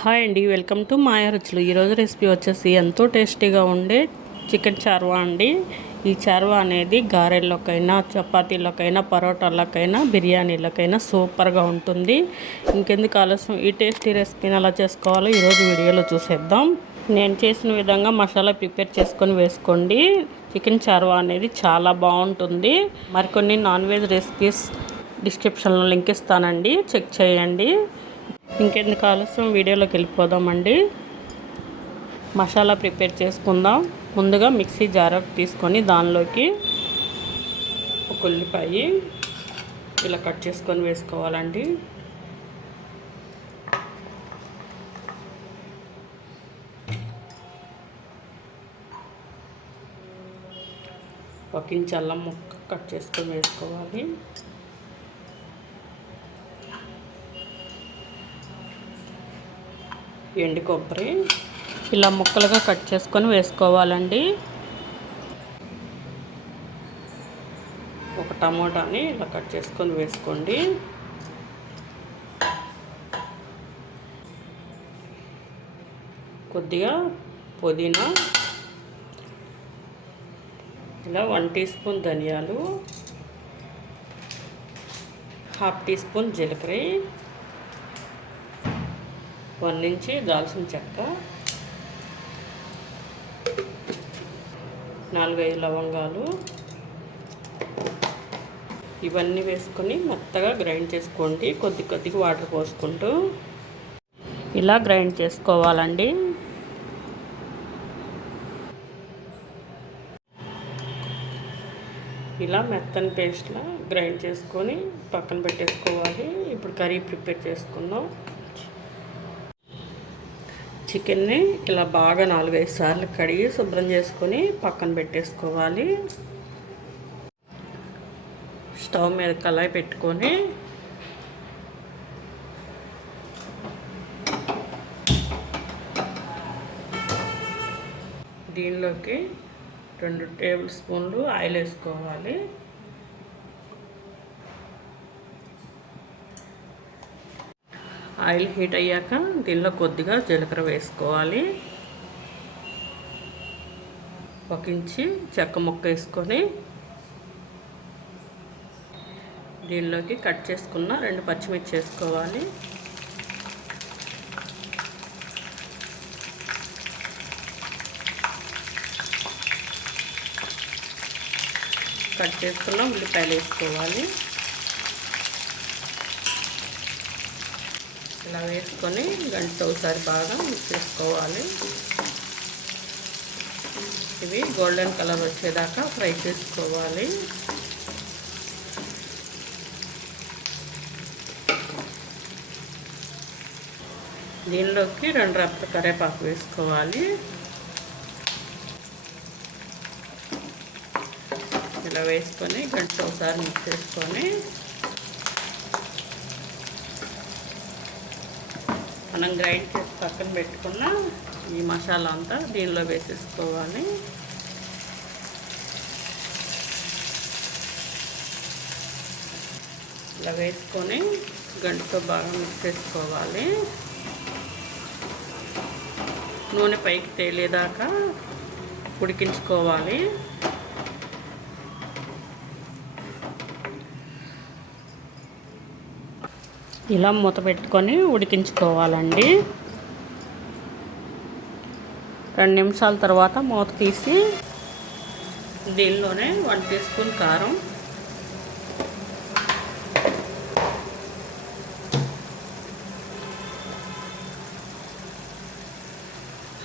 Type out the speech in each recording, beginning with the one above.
Hi అండి, welcome to మాయా రుచులు. ఈరోజు రెసిపీ వచ్చేసి ఎంతో టేస్టీగా ఉండే చికెన్ చార్వా అండి. ఈ చార్వా అనేది గారెల్లోకైనా, చపాతీలకైనా, పరోటాలకైనా, బిర్యానీలకైనా సూపర్గా ఉంటుంది. ఇంకెందుకు ఆలస్యం, ఈ టేస్టీ రెసిపీని ఎలా చేసుకోవాలో ఈరోజు వీడియోలో చూసేద్దాం. నేను చేసిన విధంగా మసాలా ప్రిపేర్ చేసుకొని వేసుకోండి. చికెన్ చార్వా అనేది చాలా బాగుంటుంది. మరికొన్ని నాన్ వెజ్ రెసిపీస్ డిస్క్రిప్షన్లో లింక్ ఇస్తానండి, చెక్ చేయండి. ఇంకెందుకు ఆలస్యం, వీడియోలోకి వెళ్ళిపోదామండి. మసాలా ప్రిపేర్ చేసుకుందాం. ముందుగా మిక్సీ జార్ తీసుకొని దానిలోకి ఒక ఉల్లిపాయ ఇలా కట్ చేసుకొని వేసుకోవాలండి. ఒక ఇంచు అల్లం ముక్క కట్ చేసుకొని వేసుకోవాలి. ఎండు కొబ్బరి ఇలా ముక్కలుగా కట్ చేసుకొని వేసుకోవాలండి. ఒక టమోటాని ఇలా కట్ చేసుకొని వేసుకోండి. కొద్దిగా పుదీనా, ఇలా 1 టీ స్పూన్ ధనియాలు, 1/2 టీ స్పూన్ జీలకర్ర, 1 ఇంచు దాల్చిన చెక్క, 4-5 లవంగాలు, ఇవన్నీ వేసుకొని మెత్తగా గ్రైండ్ చేసుకోండి. కొద్దిగా వాటర్ పోసుకుంటూ ఇలా గ్రైండ్ చేసుకోవాలండి. ఇలా మెత్తని పేస్ట్లా గ్రైండ్ చేసుకొని పక్కన పెట్టేసుకోవాలి. ఇప్పుడు కర్రీ ప్రిపేర్ చేసుకుందాం. చికెన్ని ఇలా బాగా 4-5 సార్లు కడిగి శుభ్రం చేసుకొని పక్కన పెట్టేసుకోవాలి. స్టవ్ మీద కళాయి పెట్టుకొని దీనిలోకి 2 టేబుల్ స్పూన్లు ఆయిల్ వేసుకోవాలి. ఆయిల్ హీట్ అయ్యాక దీనిలో కొద్దిగా జీలకర్ర వేసుకోవాలి. 1 ఇంచు చెక్క ముక్క వేసుకొని దీనిలోకి కట్ చేసుకున్న 2 పచ్చిమిర్చి వేసుకోవాలి. కట్ చేసుకున్న ఉల్లిపాయలు వేసుకోవాలి. ఇలా వేసుకొని గంట ఒకసారి బాగా మిక్స్ చేసుకోవాలి. ఇవి గోల్డెన్ కలర్ వచ్చేదాకా ఫ్రై చేసుకోవాలి. దీనిలోకి 2 రెబ్బల కరివేపాకు వేసుకోవాలి. ఇలా వేసుకొని గంట ఒకసారి మిక్స్ చేసుకొని మనం గ్రైండ్ చేసి పక్కన పెట్టుకున్న ఈ మసాలా అంతా దీనిలో వేసేసుకోవాలి. ఇలా వేసుకొని గంటతో బాగా మిక్స్ చేసుకోవాలి. నూనె పైకి తేలేదాకా ఉడికించుకోవాలి. ఇలా మూత పెట్టుకొని ఉడికించుకోవాలండి. 2 నిమిషాల తర్వాత మూత తీసి దీనిలోనే 1 టీ స్పూన్ కారం,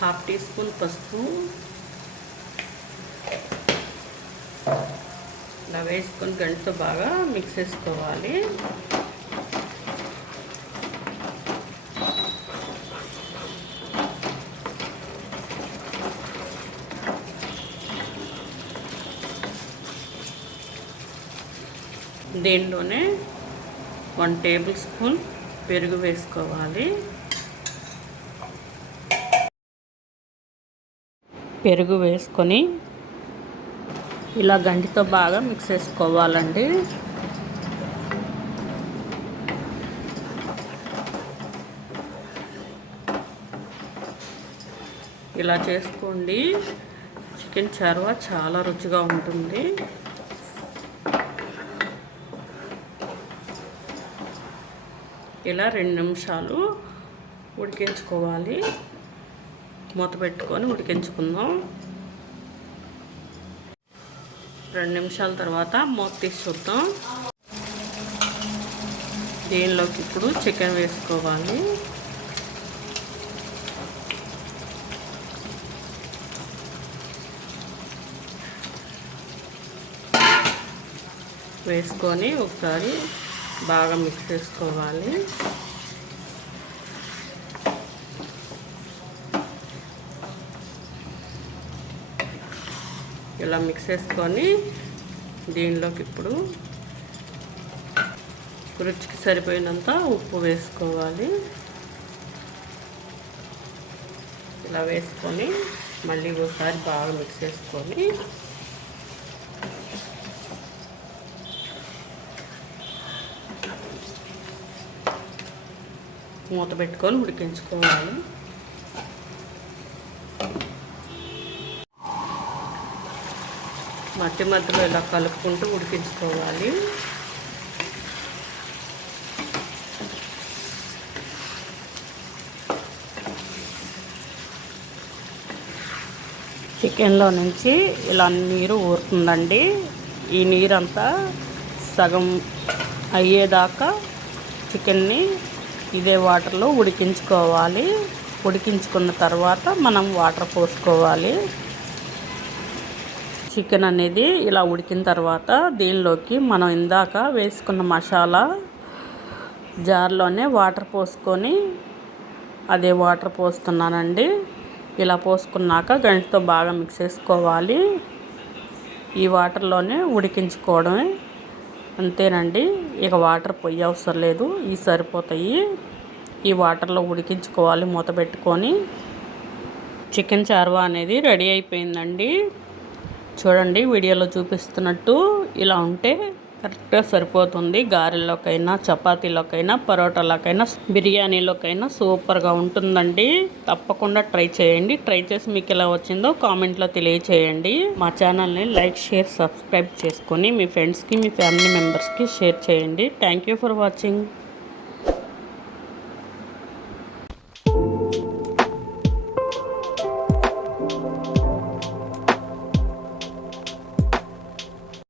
1/2 టీ స్పూన్ పసుపు ఇలా వేసుకొని గంటతో బాగా మిక్స్ చేసుకోవాలి. దీనిలోనే 1 టేబుల్ స్పూన్ పెరుగు వేసుకోవాలి. పెరుగు వేసుకొని ఇలా గంటితో బాగా మిక్స్ చేసుకోవాలండి. ఇలా చేసుకోండి. చికెన్ చార్వా చాలా రుచిగా ఉంటుంది. ఇలా 2 నిమిషాలు ఉడికించుకోవాలి. మూత పెట్టుకొని ఉడికించుకుందాం. 2 నిమిషాల తర్వాత మూత తీసి చూద్దాం. దీనిలోకి ఇప్పుడు చికెన్ వేసుకోవాలి. వేసుకొని ఒకసారి బాగా మిక్స్ చేసుకోవాలి. ఇలా మిక్స్ చేసుకొని దీనిలోకి ఇప్పుడు రుచికి సరిపోయినంత ఉప్పు వేసుకోవాలి. ఇలా వేసుకొని మళ్ళీ ఒకసారి బాగా మిక్స్ చేసుకొని మూత పెట్టుకొని ఉడికించుకోవాలి. మధ్య మధ్యలో ఇలా కలుపుకుంటూ ఉడికించుకోవాలి. చికెన్లో నుంచి ఇలా నీరు ఊరుతుందండి. ఈ నీరంతా సగం అయ్యేదాకా చికెన్ని ఇదే వాటర్లో ఉడికించుకోవాలి. ఉడికించుకున్న తర్వాత మనం వాటర్ పోసుకోవాలి. చికెన్ అనేది ఇలా ఉడికిన తర్వాత దీనిలోకి మనం ఇందాక వేసుకున్న మసాలా జార్లోనే వాటర్ పోసుకొని అదే వాటర్ పోస్తున్నానండి. ఇలా పోసుకున్నాక గంటతో బాగా మిక్స్ చేసుకోవాలి. ఈ వాటర్లోనే ఉడికించుకోవడమే, అంతేనండి. ఇక వాటర్ పొయ్యి అవసరం లేదు, ఇవి సరిపోతాయి. ఈ వాటర్లో ఉడికించుకోవాలి మూత పెట్టుకొని. చికెన్ చార్వా అనేది రెడీ అయిపోయిందండి. చూడండి వీడియోలో చూపిస్తున్నట్టు ఇలా ఉంటే కరెక్ట్గా సరిపోతుంది. గారెల్లోకైనా, చపాతీలోకైనా, పరోటాలోకైనా, బిర్యానీలోకైనా సూపర్గా ఉంటుందండి. తప్పకుండా ట్రై చేయండి. ట్రై చేసి మీకు ఎలా వచ్చిందో కామెంట్లో తెలియచేయండి. మా ఛానల్ని లైక్, షేర్, సబ్స్క్రైబ్ చేసుకొని మీ ఫ్రెండ్స్కి, మీ ఫ్యామిలీ మెంబర్స్కి షేర్ చేయండి. Thank you for watching.